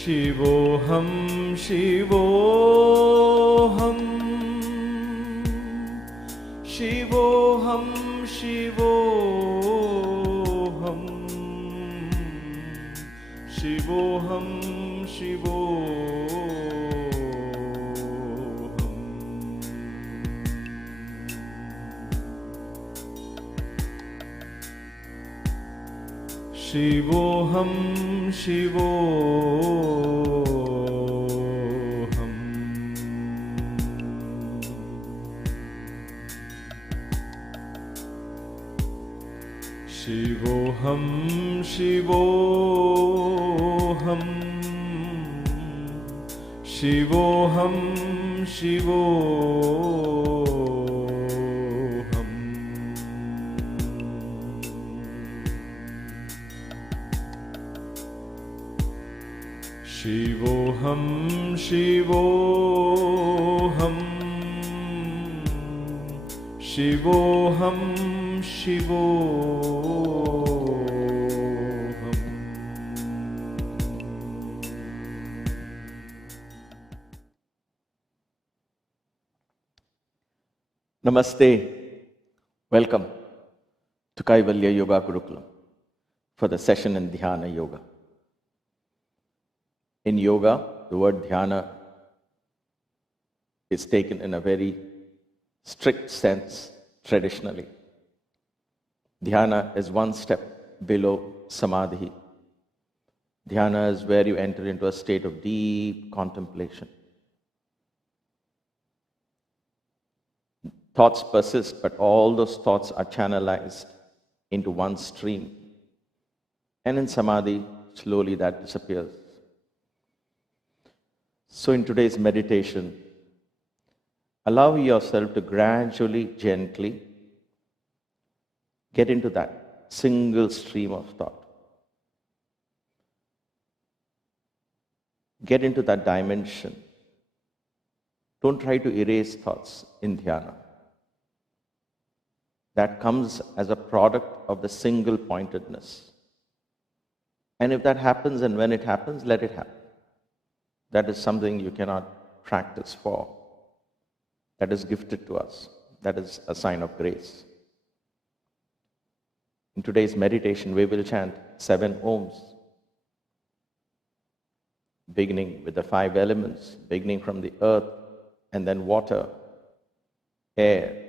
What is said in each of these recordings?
Shivoham, Shivoham, Shivoham, Shivoham, Shivoham, Shivoham, Shivoham, Shivoham, Shivoham, Shivoham, Shivoham, Shivoham, Shivoham, Shivoham, Shivoham. Namaste. Welcome to Kaivalya Yoga Gurukulam for the session in Dhyana Yoga. In yoga, the word dhyana is taken in a very strict sense traditionally. Dhyana is one step below samadhi. Dhyana is where you enter into a state of deep contemplation. Thoughts persist, but all those thoughts are channelized into one stream. And in samadhi, slowly that disappears. So in today's meditation, allow yourself to gradually, gently get into that single stream of thought. Get into that dimension. Don't try to erase thoughts in dhyana. That comes as a product of the single pointedness. And if that happens and when it happens, let it happen. That is something you cannot practice for. That is gifted to us. That is a sign of grace. In today's meditation, we will chant 7 Oms, beginning with the 5 elements, beginning from the earth, and then water, air,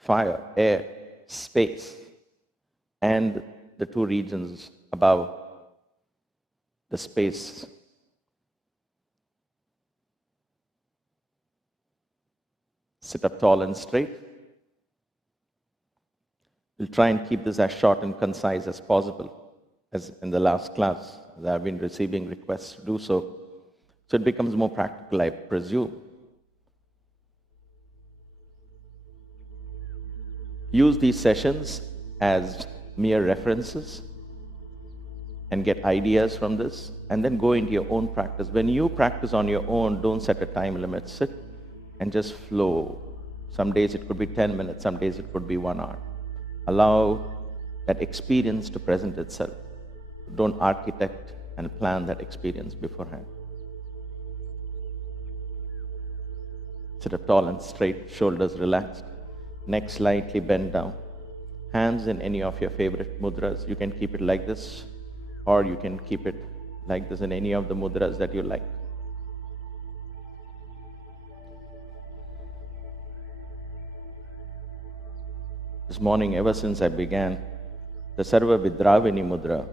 fire, air, space, and the 2 regions above the space. Sit up tall and straight. We'll try and keep this as short and concise as possible, as in the last class, as I've been receiving requests to do so. So it becomes more practical, I presume. Use these sessions as mere references and get ideas from this, and then go into your own practice. When you practice on your own, don't set a time limit. Sit and just flow. Some days it could be 10 minutes, some days it could be 1 hour. Allow that experience to present itself. Don't architect and plan that experience beforehand. Sit up tall and straight, shoulders relaxed, neck slightly bent down. Hands in any of your favorite mudras. You can keep it like this, or you can keep it like this in any of the mudras that you like. This morning, ever since I began, the Sarva Vidravini mudra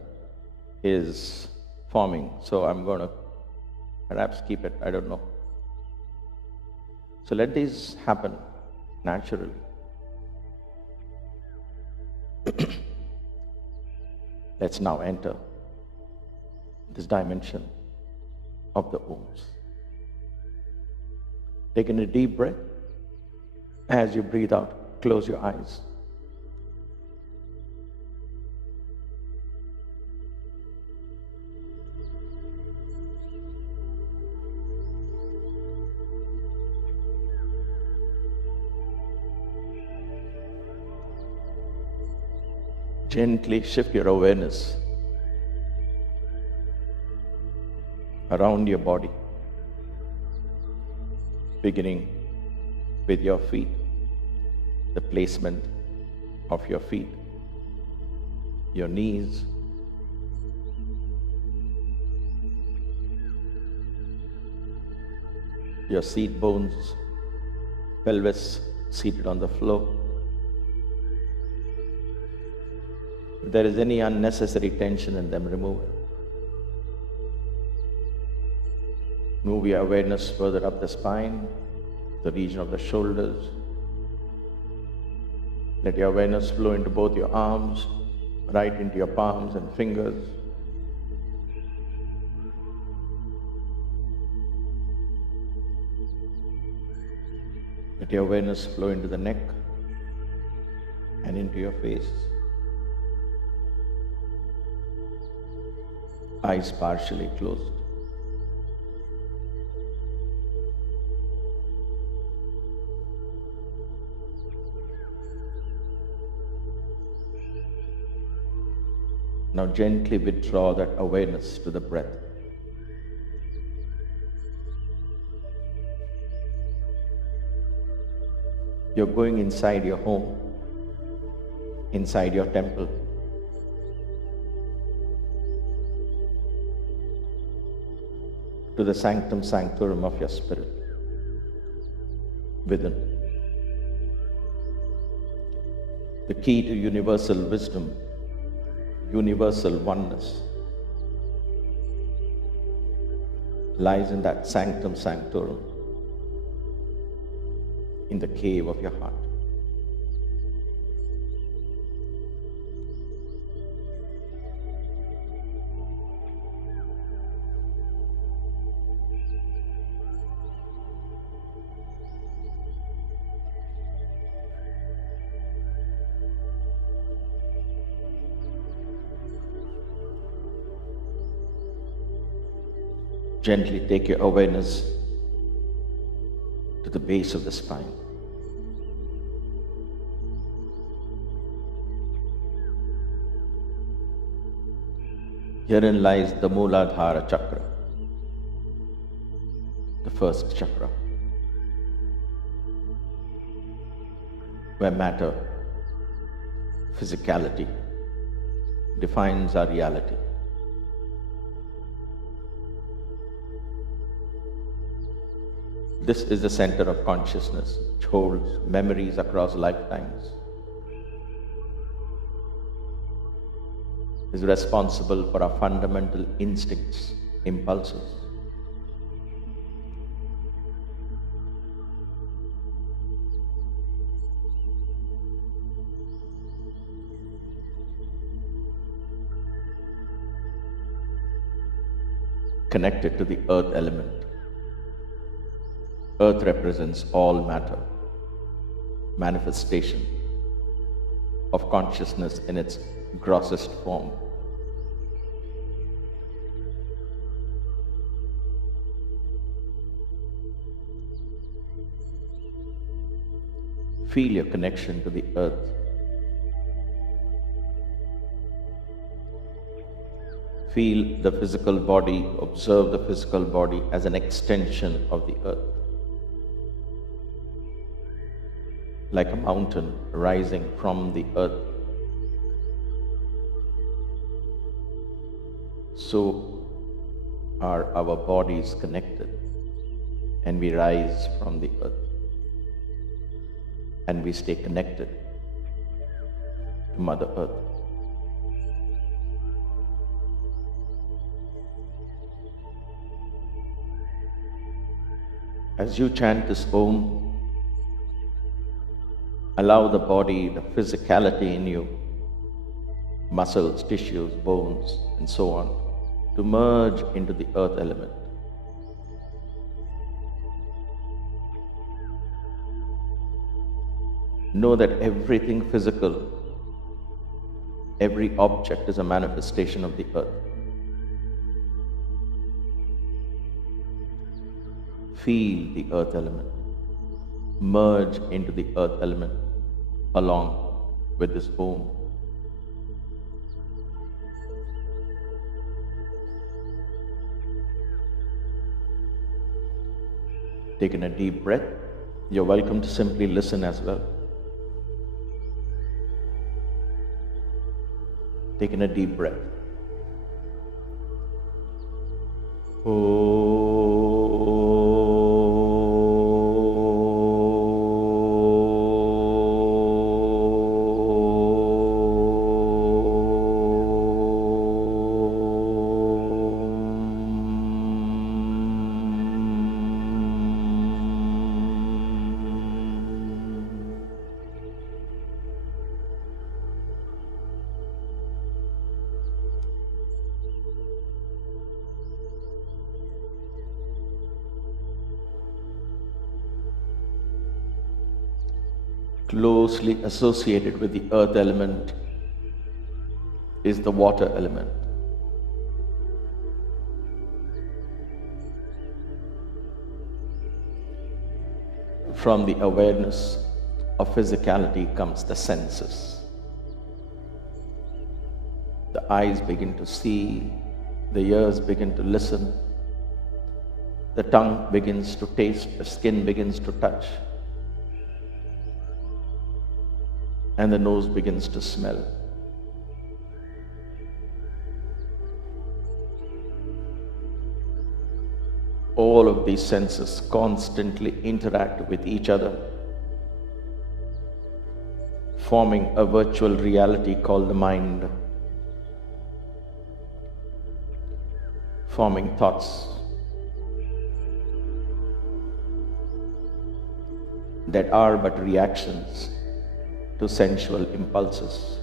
is forming. So I'm going to perhaps keep it, I don't know. So let these happen naturally. Let's now enter this dimension of the Oms. Taking a deep breath. As you breathe out, close your eyes. Gently shift your awareness around your body, beginning with your feet, the placement of your feet, your knees, your seat bones, pelvis seated on the floor. If there is any unnecessary tension in them, remove it. Move your awareness further up the spine, the region of the shoulders. Let your awareness flow into both your arms, right into your palms and fingers. Let your awareness flow into the neck and into your face. Eyes partially closed. Now gently withdraw that awareness to the breath. You're going inside your home, inside your temple. To the sanctum sanctorum of your spirit, within. The key to universal wisdom, universal oneness, lies in that sanctum sanctorum, in the cave of your heart. Gently take your awareness to the base of the spine. Herein lies the Muladhara Chakra, the first chakra, where matter, physicality, defines our reality. This is the center of consciousness, which holds memories across lifetimes. Is responsible for our fundamental instincts, impulses. Connected to the earth element. Earth represents all matter, manifestation of consciousness in its grossest form. Feel your connection to the earth. Feel the physical body, observe the physical body as an extension of the earth. Like a mountain rising from the earth. So are our bodies connected, and we rise from the earth. And we stay connected to Mother Earth. As you chant this Om, allow the body, the physicality in you, muscles, tissues, bones, and so on, to merge into the earth element. Know that everything physical, every object is a manifestation of the earth. Feel the earth element. Merge into the earth element along with this Om. Taking a deep breath. You're welcome to simply listen as well. Taking a deep breath. Closely associated with the earth element is the water element. From the awareness of physicality comes the senses. The eyes begin to see, the ears begin to listen, the tongue begins to taste, the skin begins to touch, and the nose begins to smell. All of these senses constantly interact with each other, forming a virtual reality called the mind, forming thoughts that are but reactions to sensual impulses.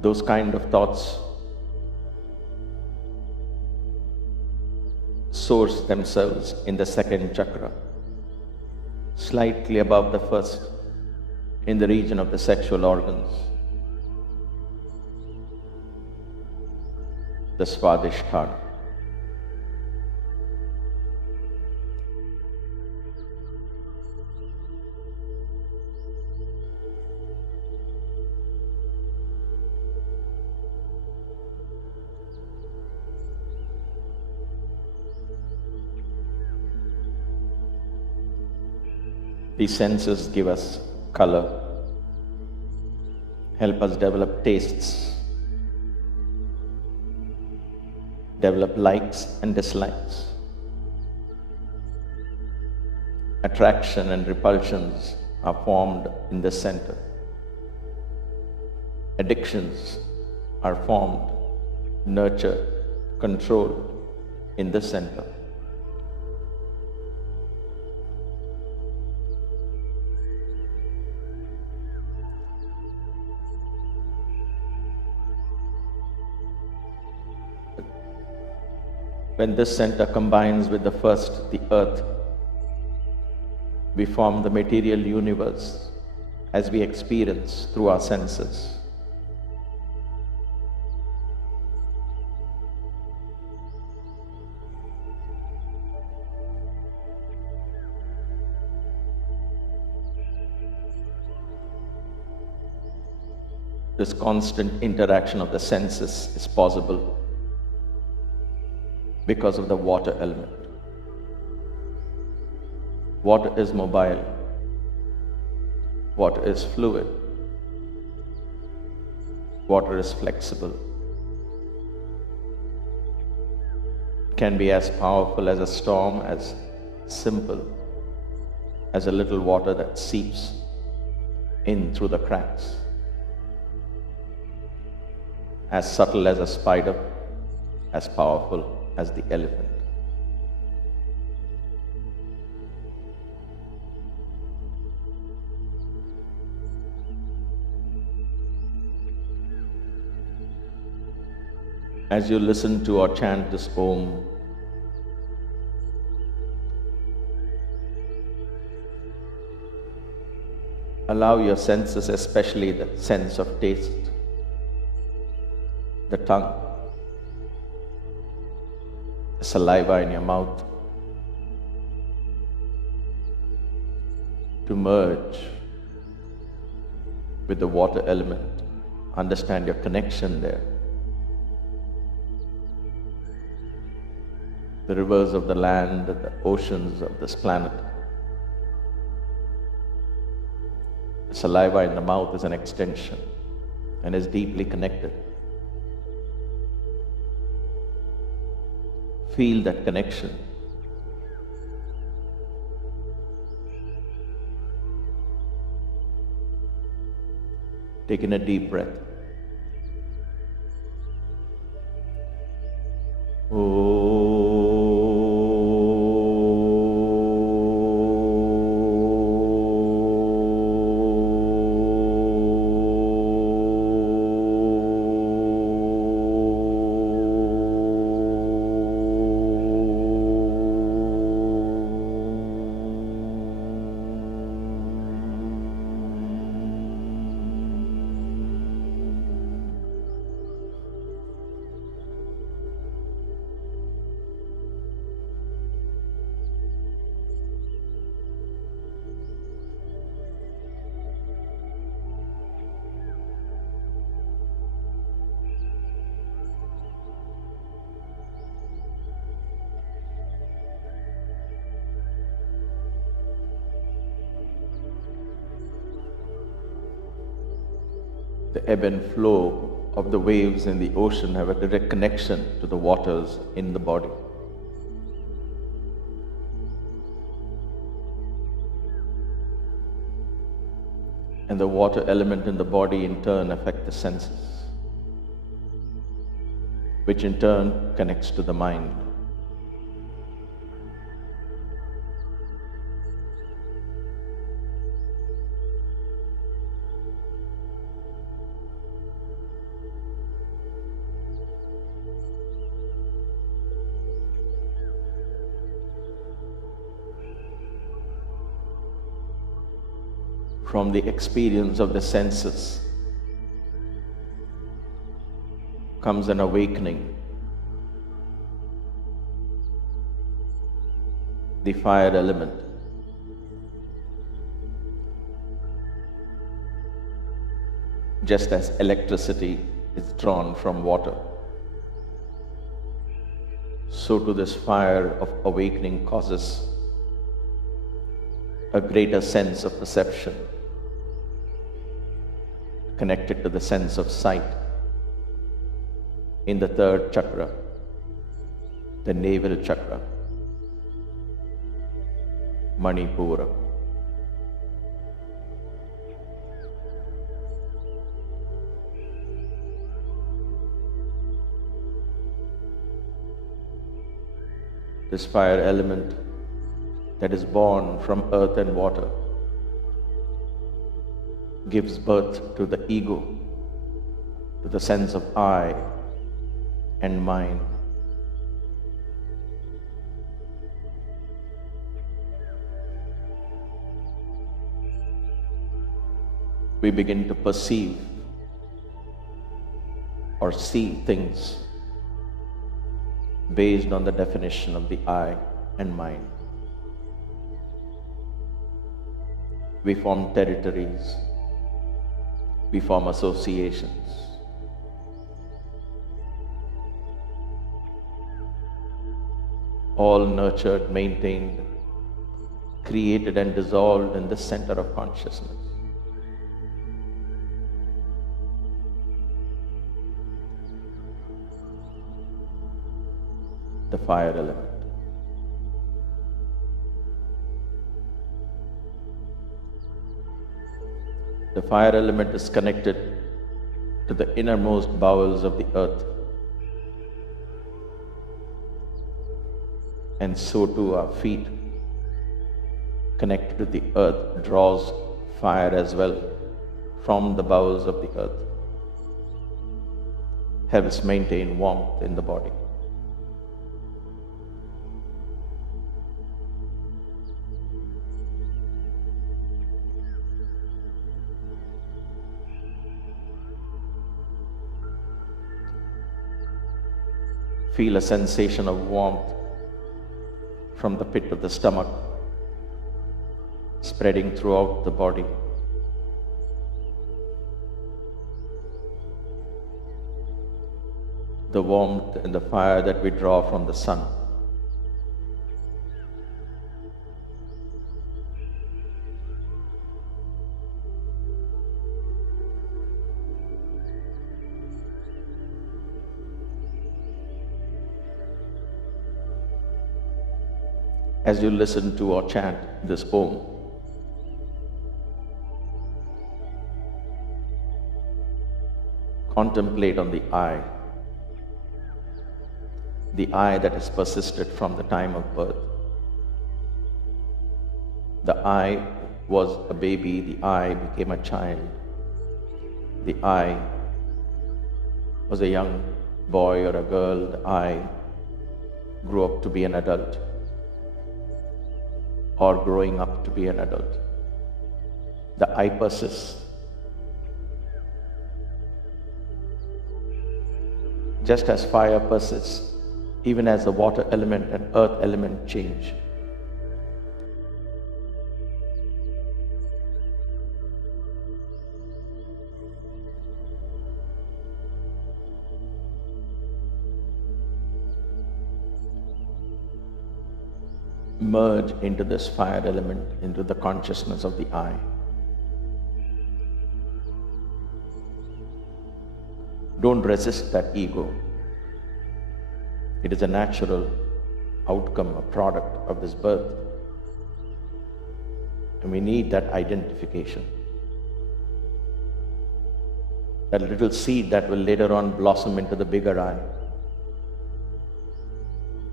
Those kind of thoughts source themselves in the second chakra, slightly above the first, in the region of the sexual organs, the Swadhisthana. These senses give us color, help us develop tastes, develop likes and dislikes. Attraction and repulsions are formed in the center. Addictions are formed, nurtured, controlled in the center. When this center combines with the first, the earth, we form the material universe as we experience through our senses. This constant interaction of the senses is possible because of the water element. Water is mobile. Water is fluid. Water is flexible. It can be as powerful as a storm, as simple as a little water that seeps in through the cracks, as subtle as a spider, as powerful as the elephant. As you listen to or chant this Om, allow your senses, especially the sense of taste, the tongue, the saliva in your mouth, to merge with the water element. Understand your connection there. the rivers of the land, the oceans of this planet. The saliva in the mouth is an extension and is deeply connected. Feel that connection. Take in a deep breath. The ebb and flow of the waves in the ocean have a direct connection to the waters in the body. And the water element in the body in turn affect the senses, which in turn connects to the mind. From the experience of the senses comes an awakening. The fire element, just as electricity is drawn from water, so too this fire of awakening causes a greater sense of perception, connected to the sense of sight in the third chakra, the navel chakra, Manipura. This fire element that is born from earth and water gives birth to the ego, to the sense of I and mine. We begin to perceive or see things based on the definition of the I and mine. We form territories. We form associations. All nurtured, maintained, created and dissolved in the center of consciousness. The fire element. The fire element is connected to the innermost bowels of the earth, and so too our feet, connected to the earth, draws fire as well from the bowels of the earth, helps maintain warmth in the body. Feel a sensation of warmth from the pit of the stomach, spreading throughout the body. The warmth and the fire that we draw from the sun as you listen to or chant this Om, contemplate on the I that has persisted from the time of birth. The I was a baby, the I became a child, the I was a young boy or a girl, the I grew up to be an adult or growing up to be an adult. The I persists. Just as fire persists, even as the water element and earth element change. Merge into this fire element, into the consciousness of the I. Don't resist that ego. It is a natural outcome, a product of this birth. And we need that identification. That little seed that will later on blossom into the bigger I.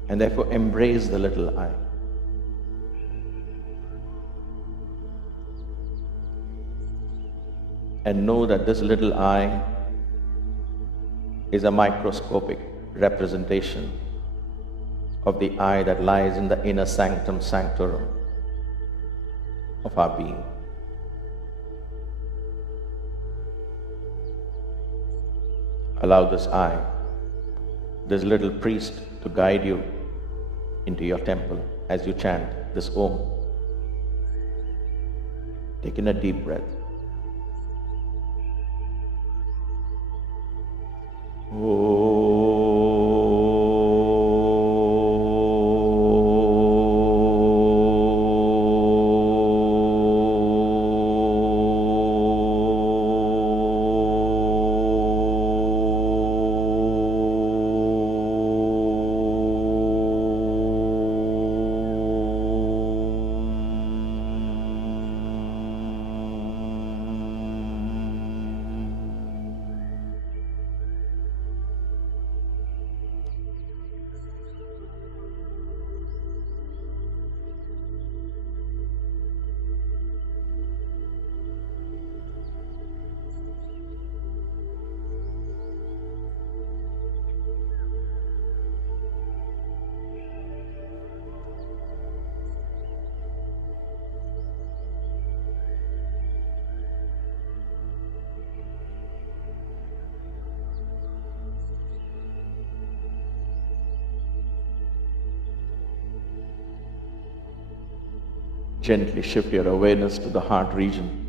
And therefore embrace the little I. And know that this little I is a microscopic representation of the I that lies in the inner sanctum sanctorum of our being. Allow this I, this little priest, to guide you into your temple as you chant this Om. Take in a deep breath. Gently shift your awareness to the heart region.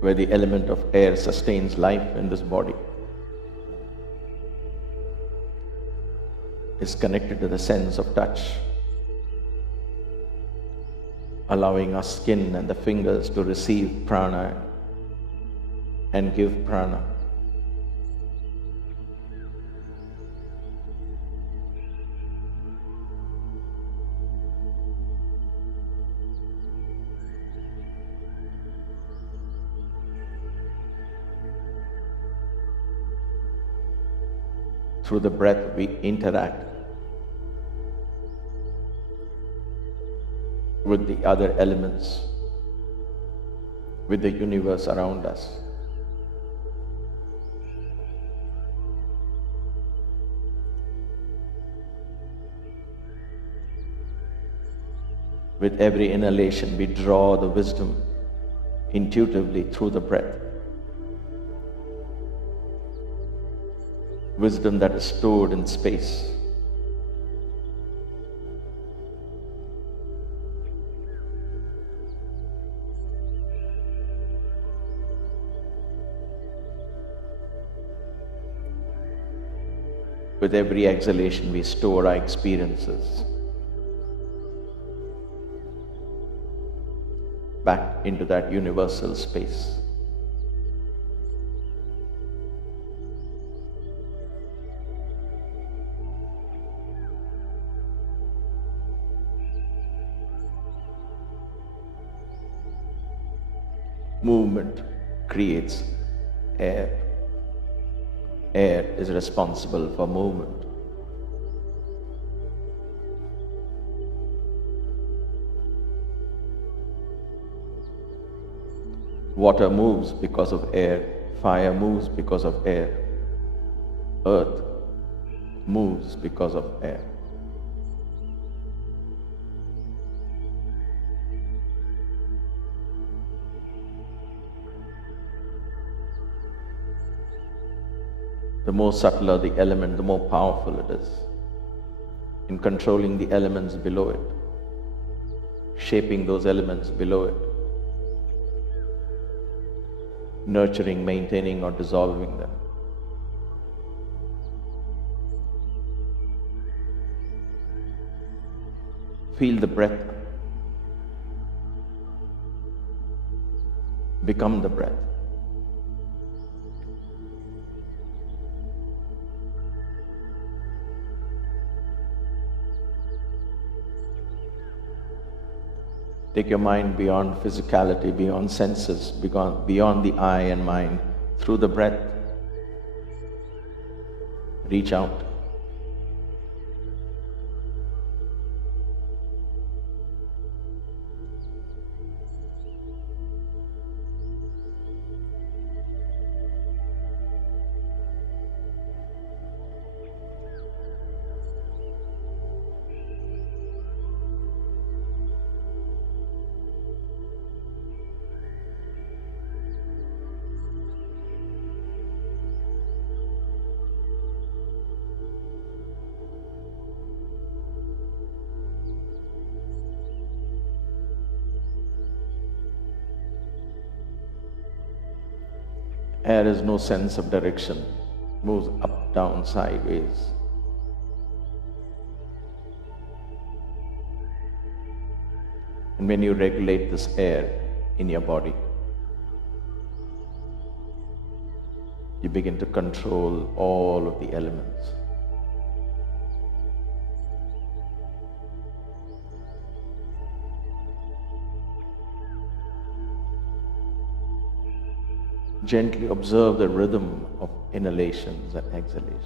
Where the element of air sustains life in this body. Is connected to the sense of touch, allowing our skin and the fingers to receive prana and give prana. Through the breath, we interact with the other elements, with the universe around us. With every inhalation, we draw the wisdom intuitively through the breath. Wisdom that is stored in space. With every exhalation, we store our experiences back into that universal space. movement creates air. Air is responsible for movement. Water moves because of air. Fire moves because of air. Earth moves because of air. The more subtler the element, the more powerful it is in controlling the elements below it, shaping those elements below it, nurturing, maintaining, or dissolving them. Feel the breath. Become the breath. Take your mind beyond physicality, beyond senses, beyond the eye and mind. Through the breath, reach out. Air has no sense of direction, moves up, down, sideways. And when you regulate this air in your body, you begin to control all of the elements. Gently observe the rhythm of inhalations and exhalations.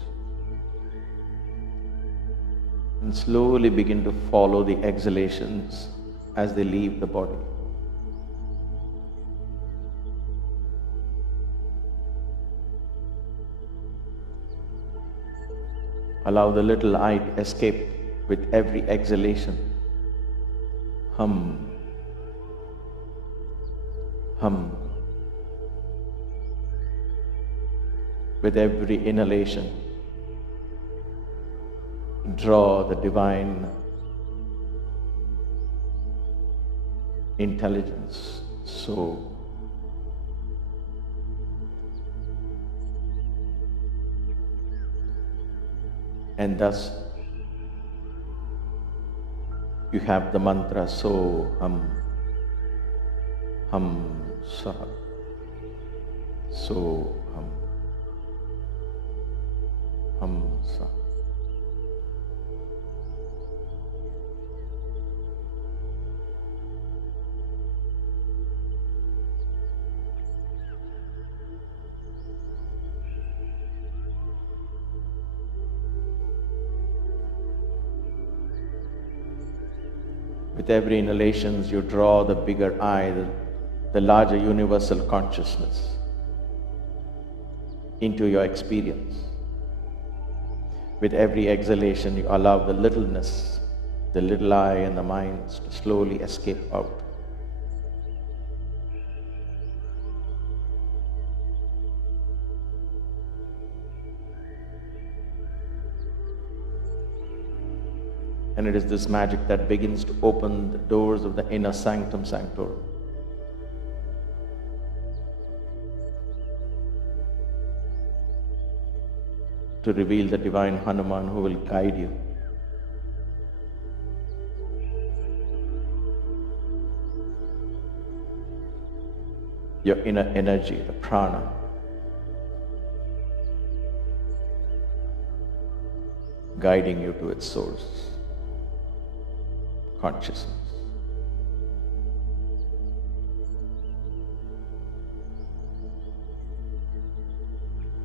And slowly begin to follow the exhalations as they leave the body. Allow the little I to escape with every exhalation. Hum. Hum. With every inhalation, draw the divine intelligence, soul. And thus, you have the mantra So Hum, Hum Sa, So Hum. Hum Sa. With every inhalation, you draw the bigger I, the larger universal consciousness into your experience. With every exhalation, you allow the littleness, the little I and the minds to slowly escape out. And it is this magic that begins to open the doors of the inner sanctum sanctorum. To reveal the divine Hanuman who will guide you. Your inner energy, the prana. Guiding you to its source, consciousness.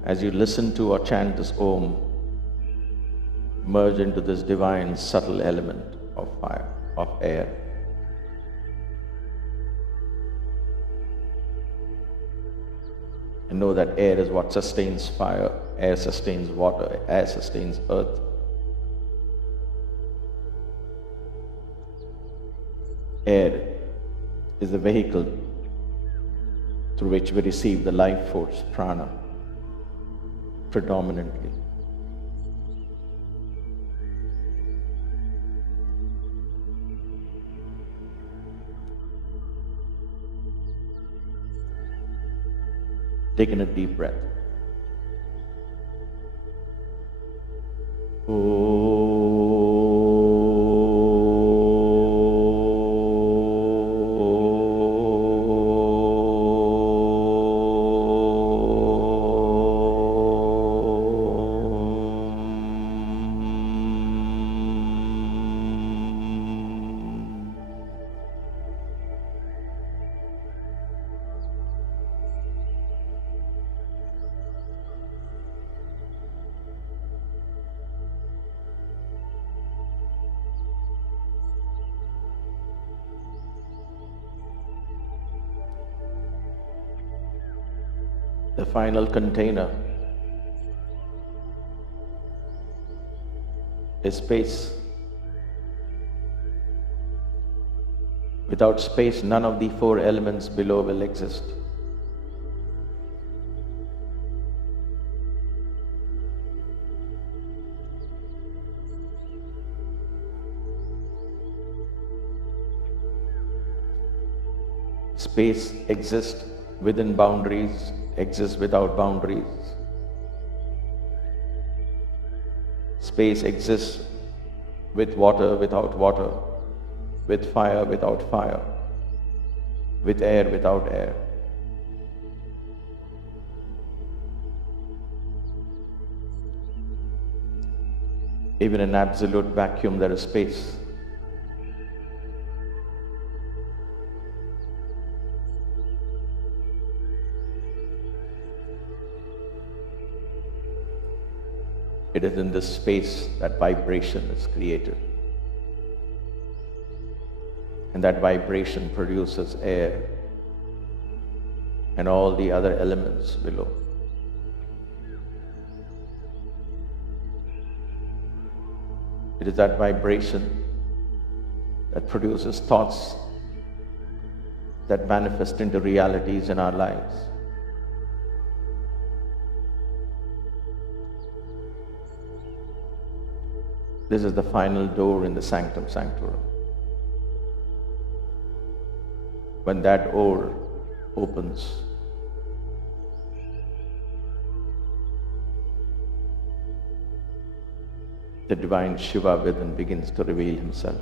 As you listen to or chant this Om, merge into this divine subtle element of fire, of air. And know that air is what sustains fire, air sustains water, air sustains earth. Air is the vehicle through which we receive the life force, prana, predominantly. Take in a deep breath. The final container is space. Without space, none of the four elements below will exist. Space exists within boundaries, exists without boundaries. Space exists with water, without water, with fire, without fire, with air, without air. Even in absolute vacuum, there is space. It is in this space that vibration is created. And that vibration produces air and all the other elements below. It is that vibration that produces thoughts that manifest into realities in our lives. This is the final door in the sanctum sanctorum. When that door opens, the divine Shiva within begins to reveal himself.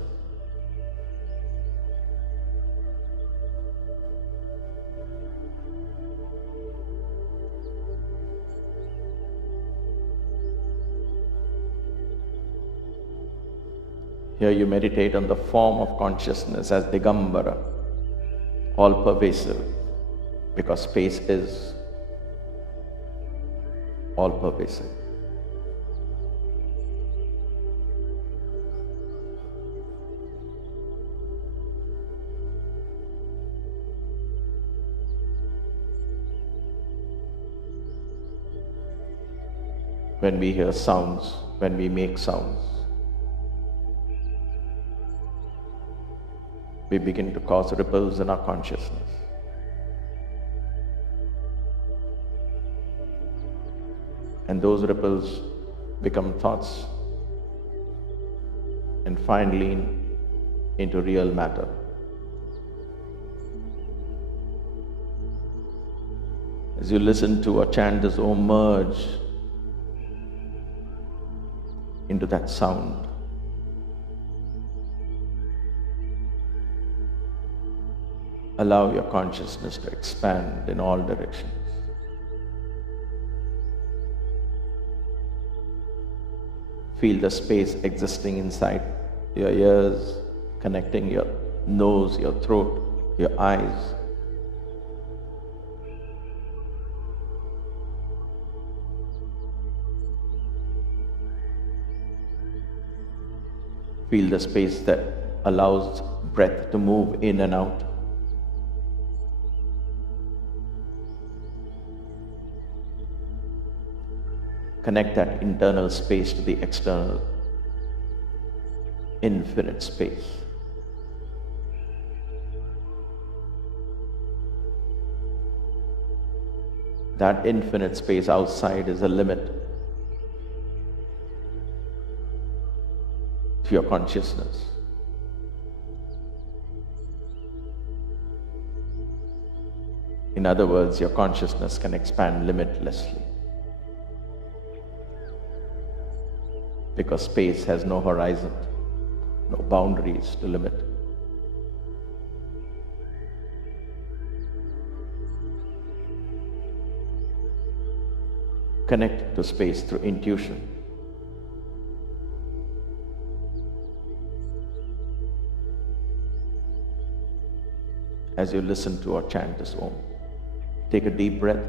Here you meditate on the form of consciousness as Digambara, all-pervasive, because space is all-pervasive. When we hear sounds, when we make sounds, we begin to cause ripples in our consciousness. And those ripples become thoughts and finally into real matter. As you listen to or chant this Om, merge into that sound. Allow your consciousness to expand in all directions. Feel the space existing inside your ears, connecting your nose, your throat, your eyes. Feel the space that allows breath to move in and out. Connect that internal space to the external, infinite space. That infinite space outside is a limit to your consciousness. In other words, your consciousness can expand limitlessly, because space has no horizon, no boundaries to limit. Connect to space through intuition. As you listen to or chant this Om, take a deep breath.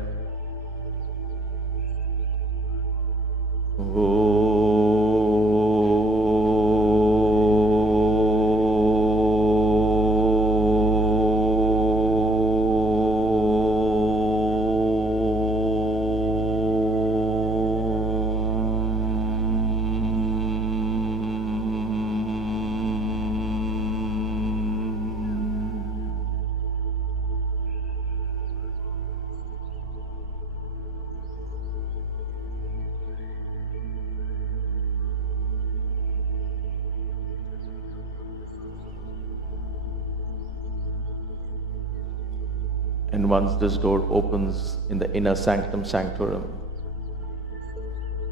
And once this door opens in the inner sanctum sanctorum,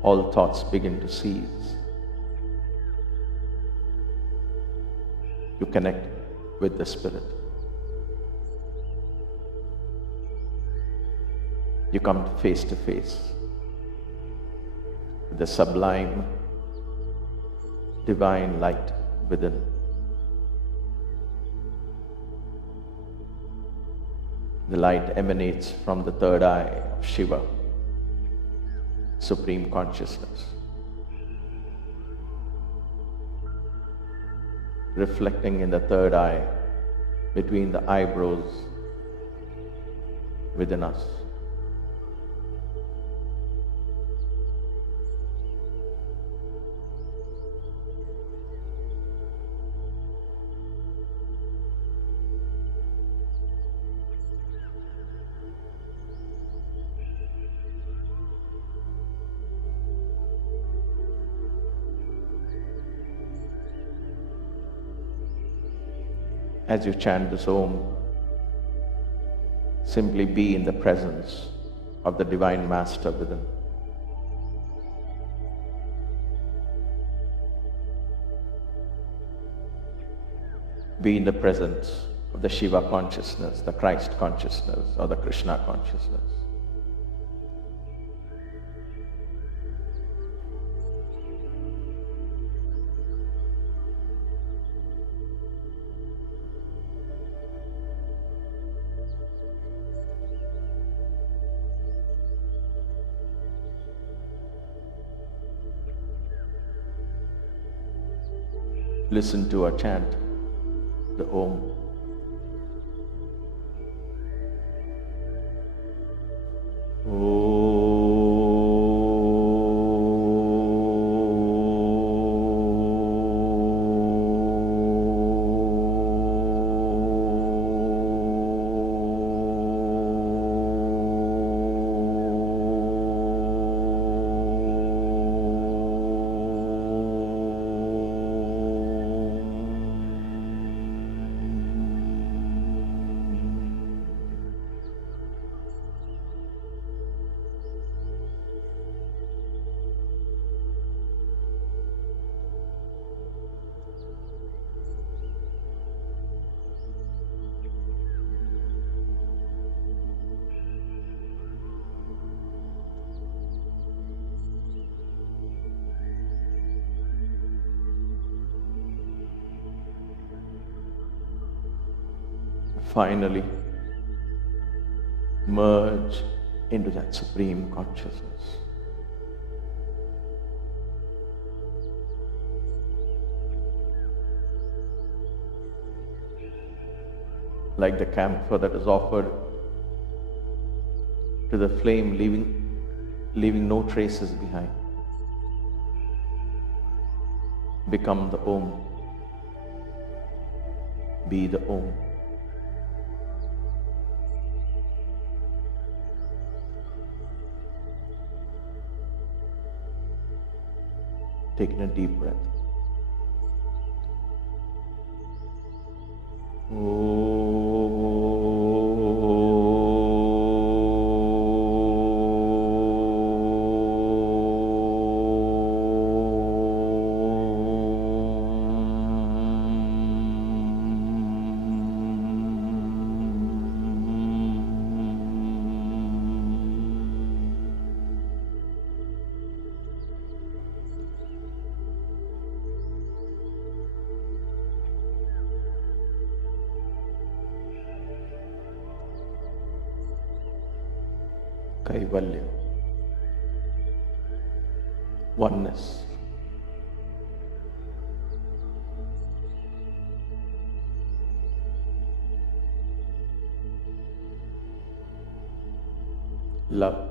all thoughts begin to cease. You connect with the Spirit. You come face to face with the sublime, divine light within. The light emanates from the third eye of Shiva, Supreme Consciousness, reflecting in the third eye between the eyebrows within us. As you chant this Om, simply be in the presence of the Divine Master within. Be in the presence of the Shiva consciousness, the Christ consciousness, or the Krishna consciousness. Listen to or chant the Om. Finally, merge into that Supreme Consciousness. like the camphor that is offered to the flame, leaving no traces behind. Become the Om. Be the Om. Taking a deep breath. Kaivalya, oneness. Love.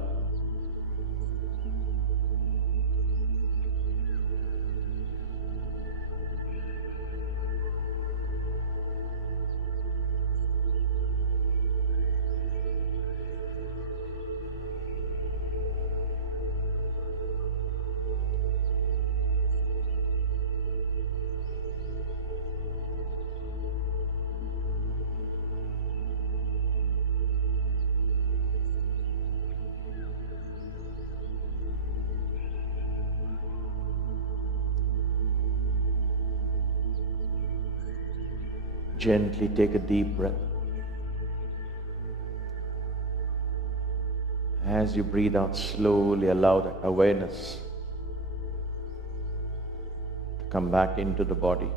Gently take a deep breath. As you breathe out, slowly allow that awareness to come back into the body.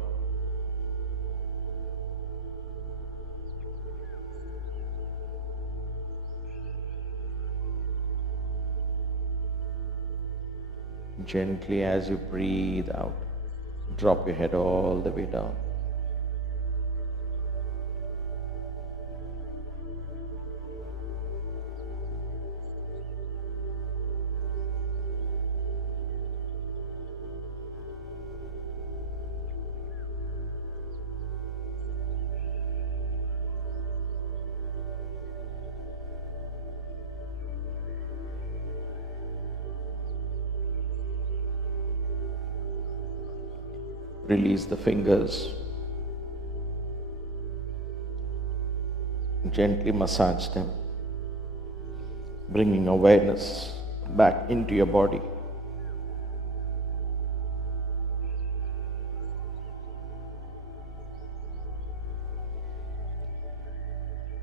Gently, as you breathe out, drop your head all the way down. Release the fingers. Gently massage them, bringing awareness back into your body.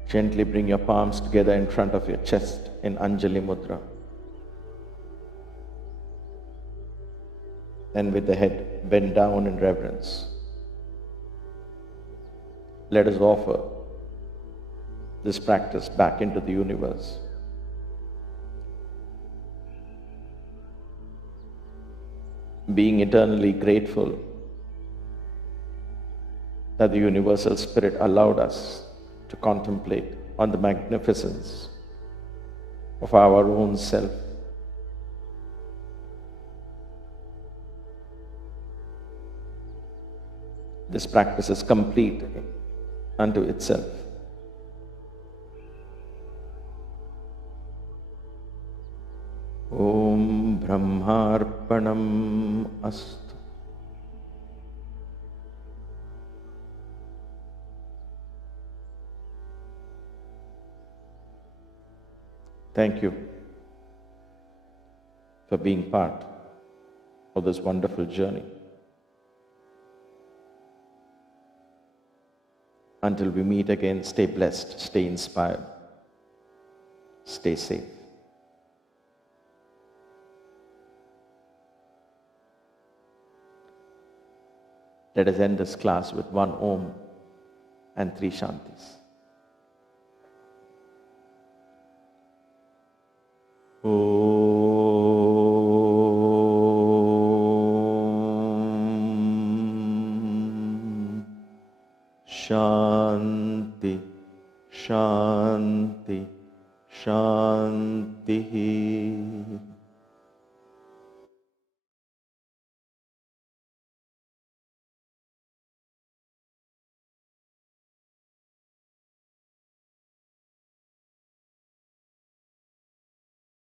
Gently bring your palms together in front of your chest in Anjali Mudra. And with the head bent down in reverence, let us offer this practice back into the universe. Being eternally grateful that the universal spirit allowed us to contemplate on the magnificence of our own self. This practice is complete unto itself. Om Brahmarpanam Astu. Thank you for being part of this wonderful journey. Until we meet again, stay blessed, stay inspired, stay safe. Let us end this class with one Om and three Shantis. Om Shanti Shanti, Shanti.